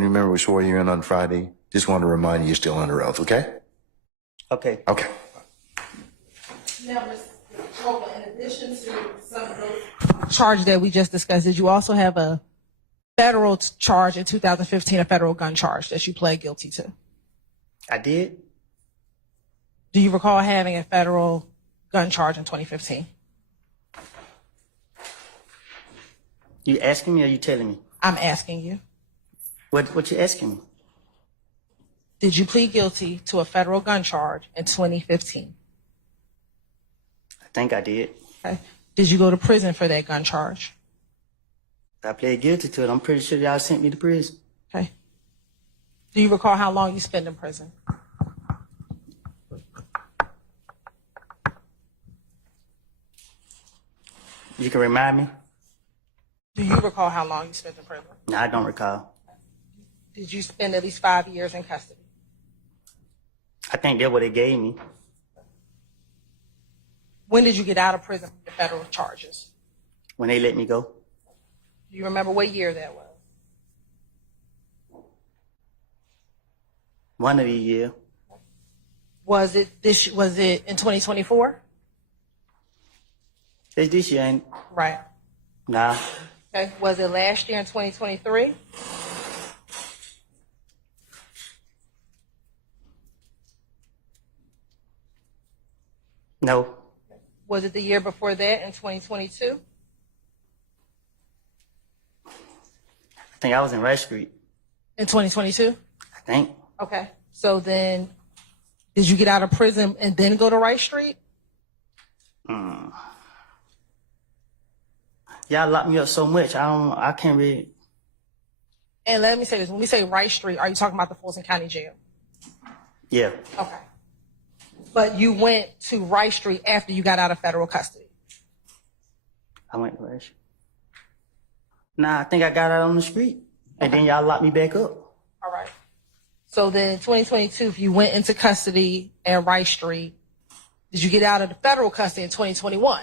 Copeland, remember we swore you in on Friday? Just wanted to remind you you're still under oath, okay? Okay. Okay. Now, Ms. Copeland, in addition to some of those charges that we just discussed, did you also have a federal charge in 2015, a federal gun charge that you pled guilty to? I did? Do you recall having a federal gun charge in 2015? You asking me or you telling me? I'm asking you. What you asking me? Did you plead guilty to a federal gun charge in 2015? I think I did. Okay. Did you go to prison for that gun charge? I pled guilty to it. I'm pretty sure y'all sent me to prison. Okay. Do you recall how long you spent in prison? You can remind me? Do you recall how long you spent in prison? No, I don't recall. Did you spend at least 5 years in custody? I think that's what they gave me. When did you get out of prison for the federal charges? When they let me go. Do you remember what year that was? One of these years. Was it in 2024? It's this year, ain't Right. Nah. Okay. Was it last year in 2023? No. Was it the year before that in 2022? I think I was in Rice Street. In 2022? I think. Okay. So then, did you get out of prison and then go to Rice Street? Y'all locked me up so much, I can't read. And let me say this. When we say Rice Street, are you talking about the Fulton County Jail? Yeah. Okay. But you went to Rice Street after you got out of federal custody? I went to Rice Street. Nah, I think I got out on the street. And then y'all locked me back up. All right. So then 2022, if you went into custody at Rice Street, did you get out of the federal custody in 2021?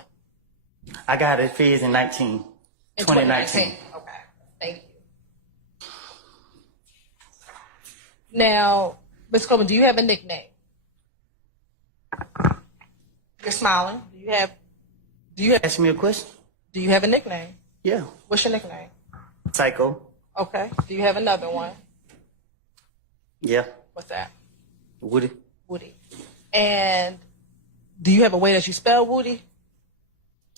I got it feds in 2019. Okay. Thank you. Now, Ms. Copeland, do you have a nickname? You're smiling. Do you have Ask me a question? Do you have a nickname? Yeah. What's your nickname? Psycho. Okay. Do you have another one? Yeah. What's that? Woody. Woody. And do you have a way that you spell Woody?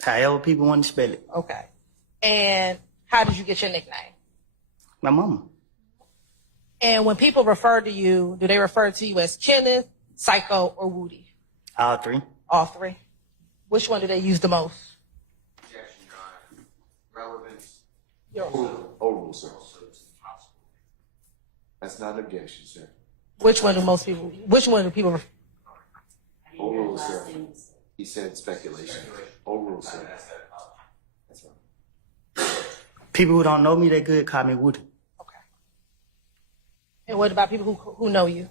However people want to spell it. Okay. And how did you get your nickname? My mama. And when people refer to you, do they refer to you as Kenneth, Psycho, or Woody? All three. All three. Which one do they use the most? Objection, Your Honor. Relevance. Oral, sir. That's not an objection, sir. Which one do people Oral, sir. He said speculation. Oral, sir. That's right. People who don't know me that good call me Woody. Okay. And what about people who know you?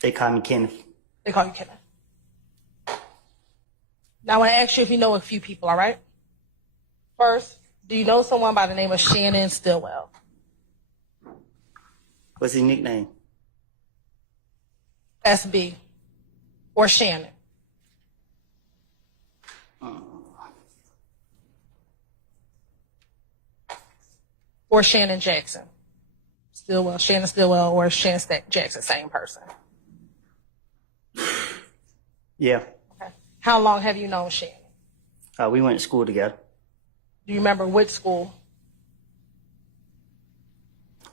They call me Kenneth. They call you Kenneth. Now I want to ask you if you know a few people, all right? First, do you know someone by the name of Shannon Stillwell? What's his nickname? SB. Or Shannon? Or Shannon Jackson? Stillwell, Shannon Stillwell, or Shannon Jackson, same person? Yeah. Okay. How long have you known Shannon? We went to school together. Do you remember which school?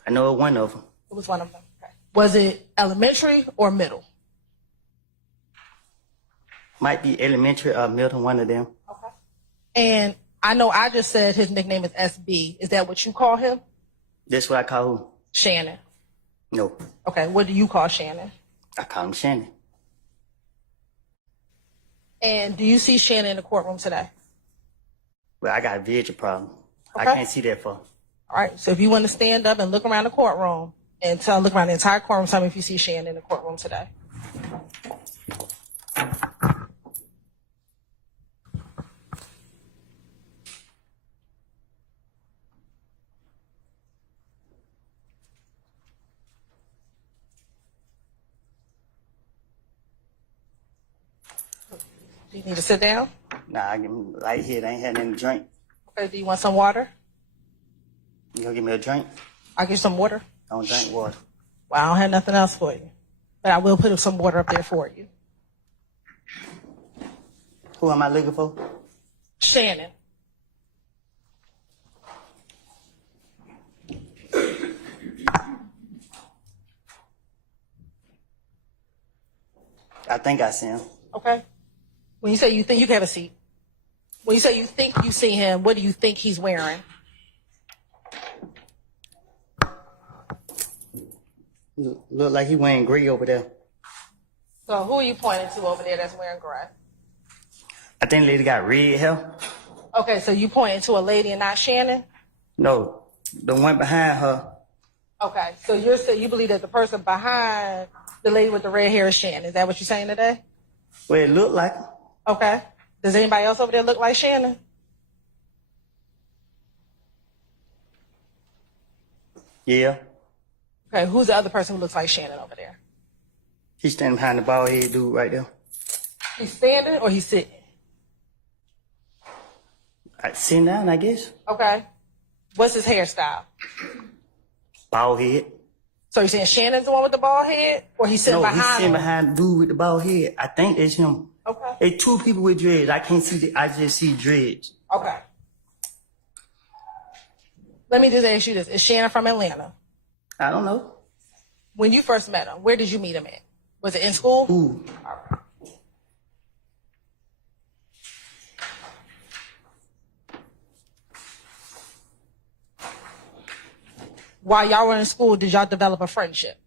I know one of them. It was one of them. Okay. Was it elementary or middle? Might be elementary or middle, one of them. Okay. And I know I just said his nickname is SB. Is that what you call him? That's what I call who? Shannon. No. Okay. What do you call Shannon? I call him Shannon. And do you see Shannon in the courtroom today? Well, I got a vision problem. Okay. I can't see that far. All right. So if you want to stand up and look around the courtroom and look around the entire courtroom, tell me if you see Shannon in the courtroom today. Do you need to sit down? Nah, I give me light here. I ain't had nothing to drink. Okay, do you want some water? You gonna give me a drink? I'll get you some water. I don't drink water. Well, I don't have nothing else for you. But I will put some water up there for you. Who am I looking for? Shannon. I think I see him. Okay. When you say you think, you can have a seat. When you say you think you see him, what do you think he's wearing? Look like he wearing gray over there. So who are you pointing to over there that's wearing gray? I think the lady got red hair. Okay, so you pointing to a lady and not Shannon? No, the one behind her. Okay, so you're saying you believe that the person behind the lady with the red hair is Shannon. Is that what you're saying today? Well, it looked like her. Okay. Does anybody else over there look like Shannon? Yeah. Okay, who's the other person who looks like Shannon over there? He's standing behind the bald head dude right there. He's standing or he's sitting? Sitting down, I guess. Okay. What's his hairstyle? Bald head. So you're saying Shannon's the one with the bald head? Or he's sitting No, behind he's sitting him? behind the dude with the bald head. I think it's him. Okay. It's two people with dreads. I can't see I just see dreads. Okay. Let me just ask you this. Is Shannon from Atlanta? I don't know. When you first met him, where did you meet him at? Was it in school? Ooh. All right. While y'all were in school, did y'all develop a friendship?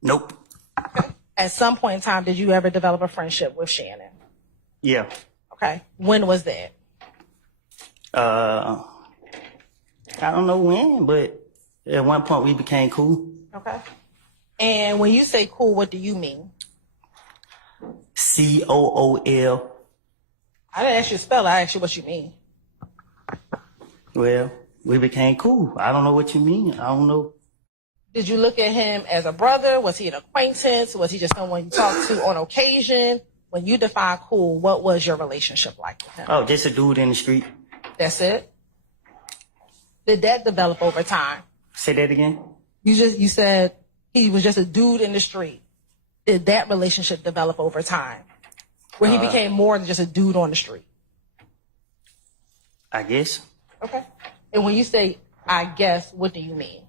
Nope. Okay. At some point in time, did you ever develop a friendship with Shannon? Yeah. Okay. When was that? I don't know when, but at one point we became cool. Okay. And when you say cool, what do you mean? COOL. I didn't ask you to spell it. I asked you what you mean. Well, we became cool. I don't know what you mean. I don't know. Did you look at him as a brother? Was he an acquaintance? Was he just someone you talked to on occasion? When you define cool, what was your relationship like with him? Oh, just a dude in the street. That's it? Did that develop over time? Say that again. You said he was just a dude in the street. Did that relationship develop over time? Where he became more than just a dude on the street? I guess. Okay. And when you say, I guess, what do you mean?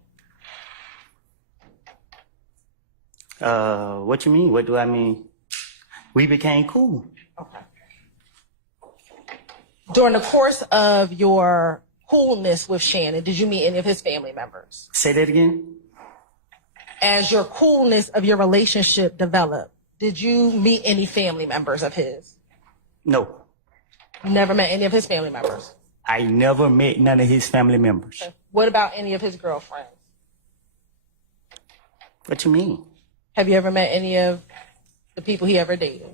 What you mean? What do I mean? We became cool. Okay. During the course of your coolness with Shannon, did you meet any of his family members? Say that again. As your coolness of your relationship developed, did you meet any family members of his? No. Never met any of his family members? I never met none of his family members. Okay. What about any of his girlfriends? What you mean? Have you ever met any of the people he ever dated?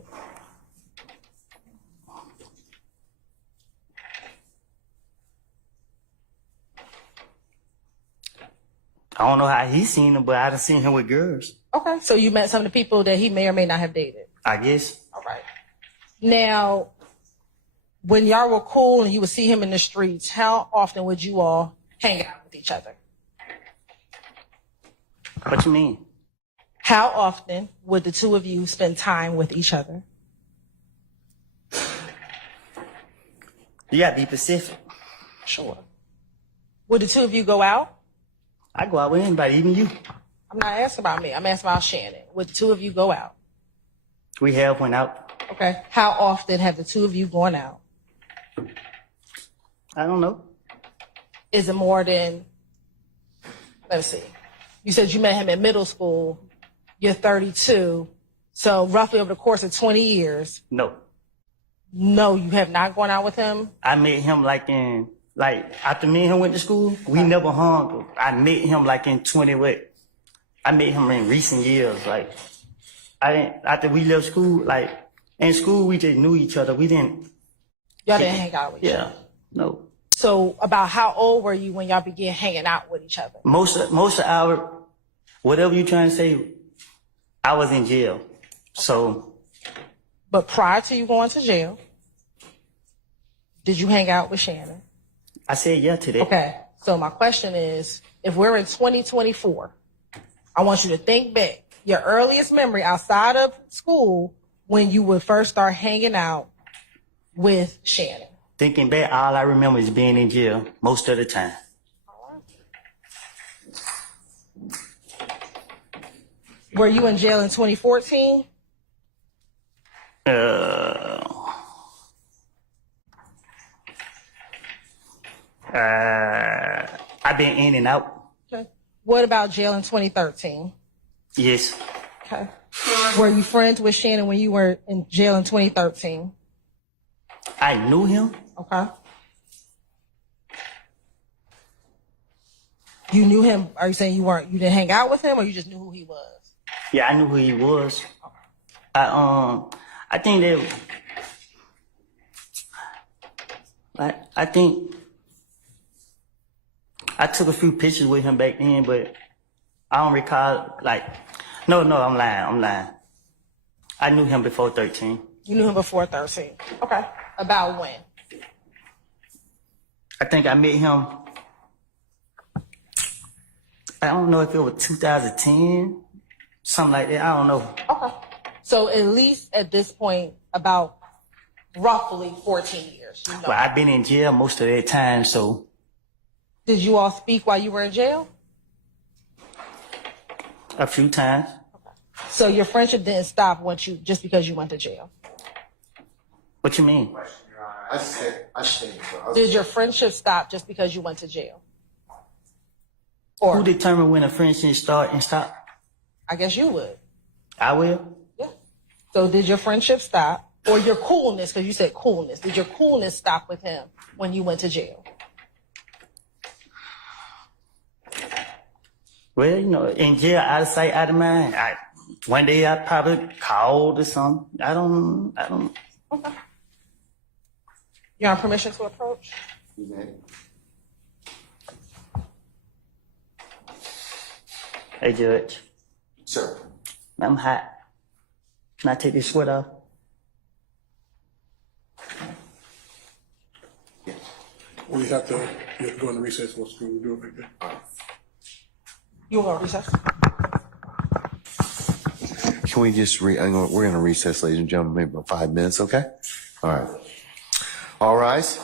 I don't know how he seen him, but I done seen him with girls. Okay. So you met some of the people that he may or may not have dated? I guess. All right. Now, when y'all were cool and you would see him in the streets, how often would you all hang out with each other? What you mean? How often would the two of you spend time with each other? You gotta be Pacific. Sure. Would the two of you go out? I go out with anybody, even you. I'm not asking about me. I'm asking about Shannon. Would the two of you go out? We have went out. Okay. How often have the two of you gone out? I don't know. Is it more than, let's see. You said you met him in middle school. You're 32. So roughly over the course of 20 years. No. No, you have not gone out with him? I met him after me and him went to school, we never hung. I met him in 20 what? I met him in recent years. After we left school, in school we just knew each other. We didn't. Y'all didn't hang out with each Yeah. other? No. So about how old were you when y'all began hanging out with each other? Most of our, whatever you trying to say, I was in jail. So. But prior to you going to jail, Did you hang out with Shannon? I said yeah to that. Okay. So my question is, if we're in 2024, I want you to think back your earliest memory outside of school when you would first start hanging out with Shannon. Thinking back, all I remember is being in jail most of the time. Were you in jail in 2014? I've been in and out. Okay. What about jail in 2013? Yes. Okay. Were you friends with Shannon when you were in jail in 2013? I knew him. Okay. You knew him? Are you saying you didn't hang out with him, or you just knew who he was? Yeah, I knew who he was. I think that, I think I took a few pictures with him back then, but I don't recall, no, I'm lying. I knew him before 13. You knew him before 13. Okay. About when? I think I met him, I don't know if it was 2010, something like that, I don't know. Okay. So at least at this point, about roughly 14 years. You know. But I've been in jail most of that time, so. Did you all speak while you were in jail? A few times. So your friendship didn't stop just because you went to jail? What you mean? I stayed. Did your friendship stop just because you went to jail? Or Who determined when a friendship start and stop? I guess you would. I will. Yeah. So did your friendship stop, or your coolness, because you said coolness, did your coolness stop with him when you went to jail? Well, in jail, out of sight, out of mind. One day I probably called or something. I don't. Okay. You're on permission to approach? Hey, Judge. Sir. I'm hot. Can I take this sweater off? We have to go into recess for school. We'll do it right there. You want to recess? Can we just we're going to recess, ladies and gentlemen, maybe about 5 minutes, okay? All right. All rise.